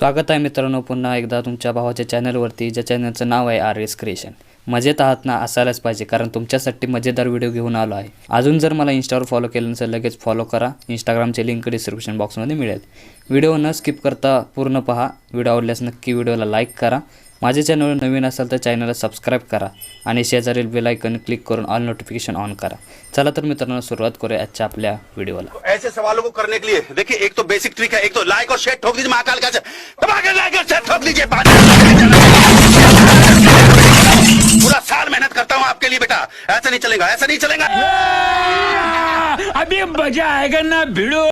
स्वागत आहे मित्रांनो पुन्हा एकदा तुमच्या भावाच्या चॅनलवरती, ज्या चॅनलचं नाव आहे RS क्रिएशन। मजेत आहात ना? असायलाच पाहिजे, कारण तुमच्यासाठी मजेदार व्हिडिओ घेऊन आलो आहे। अजून जर मला इंस्टावर फॉलो केलं नसेल लगेच फॉलो करा। इंस्टाग्रामची लिंक डिस्क्रिप्शन बॉक्समध्ये मिळेल। व्हिडिओ न स्किप करता पूर्ण पहा। व्हिडिओ आवडल्यास नक्की व्हिडिओला लाईक करा। माझ्या चॅनलवर नवीन असाल तर चॅनलला सबस्क्राइब करा आणि शेजारील बेल आयकॉन क्लिक करून ऑल नोटिफिकेशन ऑन करा। चला तर मित्रांनो सुरुवात करूया आजच्या आपल्या व्हिडिओला। ऐसे सवालों को करने के लिए देखिए, एक तो बेसिक ट्रिक है, एक तो लाइक और शेयर ठोक दीजिए महाकाल का, दबा के लाइक और शेयर ठोक दीजिए। पूरा साल मेहनत करता हूँ आपके लिए बेटा, ऐसा नहीं चलेगा, ऐसा नहीं चलेगा। अभी मजा आएगा ना भिड़ो।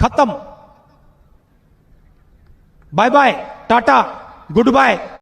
खत्म. Bye bye, Tata, good bye.